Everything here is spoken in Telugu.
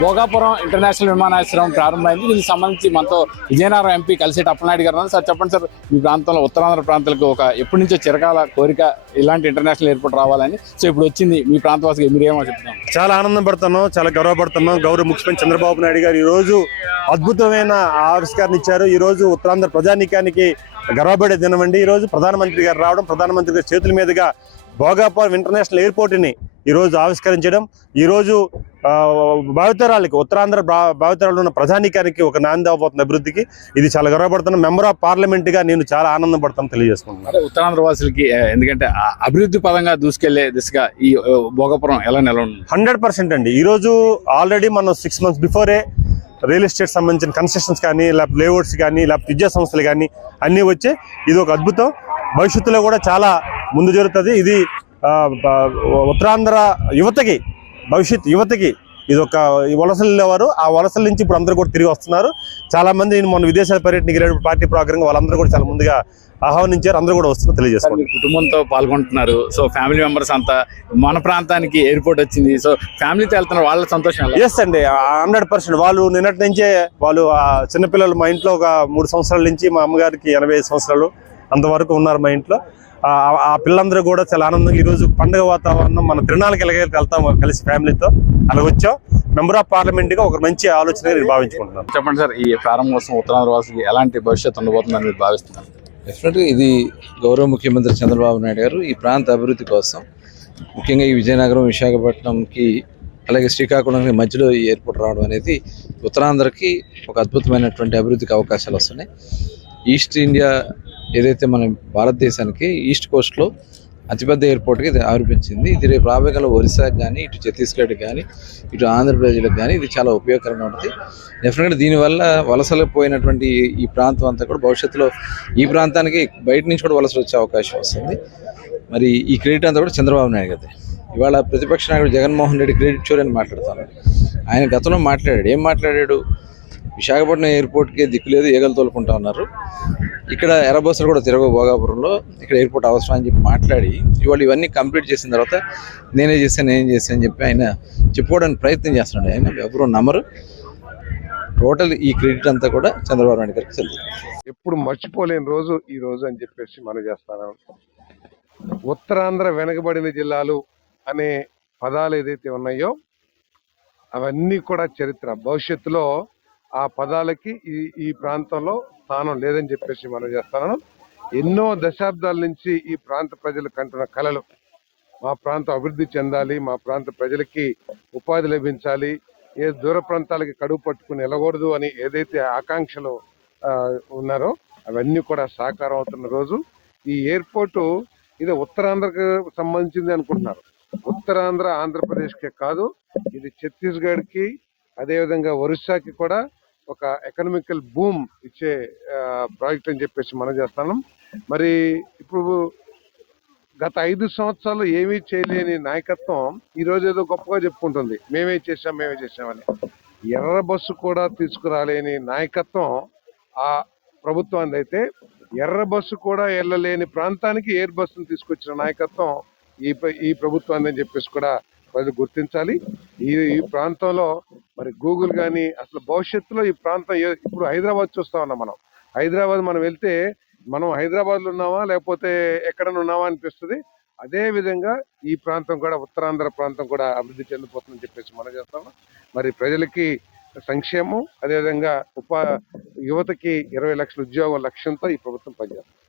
భోగాపురం ఇంటర్నేషనల్ విమానాశ్రయం ప్రారంభమైంది. దీనికి సంబంధించి మనతో విజయనగరం ఎంపీ కలిసేటి అప్పలనాయుడు గారు ఉన్నారు. సార్ చెప్పండి సార్, మీ ప్రాంతంలో ఉత్తరాంధ్ర ప్రాంతాలకు ఎప్పటి నుంచో చిరకాల కోరిక ఇలాంటి ఇంటర్నేషనల్ ఎయిర్పోర్ట్ రావాలని. సో ఇప్పుడు వచ్చింది. మీ ప్రాంతవాసిగా మీరేమో చెప్తున్నాం? చాలా ఆనందపడుతున్నాం, చాలా గర్వపడుతున్నాం. గౌరవ ముఖ్యమంత్రి చంద్రబాబు నాయుడు గారు ఈ రోజు అద్భుతమైన ఆవిష్కరణ ఇచ్చారు. ఈ రోజు ఉత్తరాంధ్ర ప్రజానీకానికి గర్వపడే దినం అండి. ఈ రోజు ప్రధానమంత్రి గారు రావడం, ప్రధానమంత్రి గారి చేతుల మీదుగా భోగాపురం ఇంటర్నేషనల్ ఎయిర్పోర్ట్ ని ఈ రోజు ఆవిష్కరించడం, ఈ రోజు భావితరాలకి ఉత్తరాంధ్ర భావితరాలు ఉన్న ప్రజానీకానికి ఒక నాంది అవబోతుంది అభివృద్ధికి. ఇది చాలా గర్వపడుతున్నాం. మెంబర్ ఆఫ్ పార్లమెంట్ గా నేను చాలా ఆనందపడతాను తెలియజేసుకుంటున్నాను. ఉత్తరాంధ్ర వాసులకి ఎందుకంటే అభివృద్ధి పదంగా దూసుకెళ్లే దిశగా ఈ భోగాపురం ఎలా ఉంది? 100% అండి. ఈ రోజు ఆల్రెడీ మనం 6 months బిఫోరే రియల్ ఎస్టేట్ సంబంధించిన కన్స్ట్రక్షన్స్ కానీ, లేకపోతే లేఅవుట్స్ కానీ, లేకపోతే విద్యా సంస్థలు కానీ అన్నీ వచ్చే ఇది ఒక అద్భుతం. భవిష్యత్తులో కూడా చాలా ముందు జరుగుతుంది. ఇది ఉత్తరాంధ్ర యువతకి, భవిష్యత్ యువతకి ఇది ఒక వలసలు వెళ్ళేవారు. ఆ వలసల నుంచి ఇప్పుడు అందరూ కూడా తిరిగి వస్తున్నారు. చాలా మంది మొన్న విదేశాల పర్యటనకి వెళ్ళినప్పుడు పార్టీ ప్రోగ్రామ్ వాళ్ళందరూ కూడా చాలా ముందుగా ఆహ్వానించారు. అందరూ కూడా వస్తున్నారు తెలియజేస్తారు. కుటుంబంతో పాల్గొంటున్నారు. సో ఫ్యామిలీ మెంబర్స్ అంతా మన ప్రాంతానికి ఎయిర్పోర్ట్ వచ్చింది. సో ఫ్యామిలీతో వెళ్తున్నారు, వాళ్ళ సంతోషం. ఎస్ అండి, 100%. వాళ్ళు నిన్నటి నుంచే వాళ్ళు చిన్నపిల్లలు మా ఇంట్లో ఒక 3 సంవత్సరాల నుంచి, మా అమ్మగారికి 85 సంవత్సరాలు అంతవరకు ఉన్నారు మా ఇంట్లో. ఆ పిల్లలందరూ కూడా చాలా ఆనందంగా ఈరోజు పండుగ వాతావరణం, మన తిరునాళ్ళకి వెళ్తాం కలిసి ఫ్యామిలీతో అలా వచ్చాం. మెంబర్ ఆఫ్ పార్లమెంట్ గా ఒక మంచి ఆలోచన నేను భావించుకుంటున్నాను. చెప్పండి సార్, ఈ ప్రారంభం కోసం ఉత్తరాంధ్ర వాసులకి ఎలాంటి భవిష్యత్తు ఉండబోతుందని మీరు భావిస్తున్నారు? డెఫినెట్గా ఇది గౌరవ ముఖ్యమంత్రి చంద్రబాబు నాయుడు గారు ఈ ప్రాంత అభివృద్ధి కోసం, ముఖ్యంగా ఈ విజయనగరం, విశాఖపట్నంకి, అలాగే శ్రీకాకుళంకి మధ్యలో ఈ ఎయిర్పోర్ట్ రావడం అనేది ఉత్తరాంధ్రకి ఒక అద్భుతమైనటువంటి అభివృద్ధికి అవకాశాలు వస్తున్నాయి. ఈస్ట్ ఇండియా ఏదైతే మన భారతదేశానికి ఈస్ట్ కోస్ట్లో అతిపెద్ద ఎయిర్పోర్ట్కి ఇది ఆవిర్భించింది. ఇది రేపు రాబోయే ఒరిస్సాకి కానీ, ఇటు ఛత్తీస్గఢ్కి కానీ, ఇటు ఆంధ్రప్రదేశ్కి కానీ ఇది చాలా ఉపయోగకరంగా ఉంటుంది. డెఫినెట్గా దీనివల్ల వలసలకు పోయినటువంటి ఈ ప్రాంతం అంతా కూడా భవిష్యత్తులో ఈ ప్రాంతానికి బయట నుంచి కూడా వలసలు వచ్చే అవకాశం వస్తుంది. మరి ఈ క్రెడిట్ అంతా కూడా చంద్రబాబు నాయుడు గారు. ఇవాళ ప్రతిపక్ష నాయకుడు జగన్మోహన్ రెడ్డి క్రెడిట్ చోరీ అని మాట్లాడుతాను. ఆయన గతంలో మాట్లాడాడు. ఏం మాట్లాడాడు? విశాఖపట్నం ఎయిర్పోర్ట్కి దిక్కు లేదు, ఏగలు తోలుకుంటా ఉన్నారు, ఇక్కడ ఎర్ర బస్సులు కూడా తిరగవు భోగాపురంలో, ఇక్కడ ఎయిర్పోర్ట్ అవసరం అని చెప్పి మాట్లాడి ఇవాళ ఇవన్నీ కంప్లీట్ చేసిన తర్వాత నేనే చేశాను అని చెప్పి ఆయన చెప్పుకోవడానికి ప్రయత్నం చేస్తున్నాడు. ఆయన ఎవరు నమ్మరు. టోటల్ ఈ క్రెడిట్ అంతా కూడా చంద్రబాబు నాయుడు గారికి చెందుతుంది. ఎప్పుడు మర్చిపోలేని రోజు ఈ రోజు అని చెప్పేసి మనం చేస్తాను. ఉత్తరాంధ్ర వెనకబడిన జిల్లాలు అనే పదాలు ఏదైతే ఉన్నాయో అవన్నీ కూడా చరిత్ర. భవిష్యత్తులో ఆ పదాలకి ఈ ప్రాంతంలో స్థానం లేదని చెప్పేసి మనం చేస్తాను. ఎన్నో దశాబ్దాల నుంచి ఈ ప్రాంత ప్రజలు కంటున్న కలలు, మా ప్రాంతం అభివృద్ధి చెందాలి, మా ప్రాంత ప్రజలకి ఉపాధి లభించాలి, ఏ దూర ప్రాంతాలకి కడుపు పట్టుకుని వెళ్ళకూడదు అని ఏదైతే ఆకాంక్షలు ఉన్నారో అవన్నీ కూడా సాకారం అవుతున్న రోజు. ఈ ఎయిర్పోర్టు ఇది ఉత్తరాంధ్రకు సంబంధించింది అనుకుంటున్నారు. ఉత్తరాంధ్ర ఆంధ్రప్రదేశ్కే కాదు, ఇది ఛత్తీస్గఢ్కి, అదేవిధంగా ఒరిస్సాకి కూడా ఒక ఎకనామికల్ బూమ్ ఇచ్చే ప్రాజెక్ట్ అని చెప్పేసి మనం చేస్తున్నాం. మరి ఇప్పుడు గత 5 సంవత్సరాలు ఏమీ చేయలేని నాయకత్వం ఈ రోజు ఏదో గొప్పగా చెప్పుకుంటుంది, మేమే చేశామని. ఎర్ర బస్సు కూడా తీసుకురాలేని నాయకత్వం ఆ ప్రభుత్వాన్ని అయితే, ఎర్ర బస్సు కూడా వెళ్ళలేని ప్రాంతానికి ఎయిర్ బస్సును తీసుకొచ్చిన నాయకత్వం ఈ ప్రభుత్వాన్ని అని చెప్పేసి కూడా ప్రజలు గుర్తించాలి. ఈ ప్రాంతంలో మరి గూగుల్ కానీ అసలు భవిష్యత్తులో ఈ ప్రాంతం ఇప్పుడు హైదరాబాద్ చూస్తా ఉన్నాం. హైదరాబాద్ మనం వెళ్తే మనం హైదరాబాద్లో ఉన్నామా లేకపోతే ఎక్కడన్నా ఉన్నామా అనిపిస్తుంది. అదే విధంగా ఈ ప్రాంతం కూడా, ఉత్తరాంధ్ర ప్రాంతం కూడా అభివృద్ధి చెందిపోతుందని చెప్పేసి మనం చేస్తాము. మరి ప్రజలకి సంక్షేమం, అదేవిధంగా యువతకి 20 లక్షల ఉద్యోగం లక్ష్యంతో ఈ ప్రభుత్వం పనిచేస్తుంది.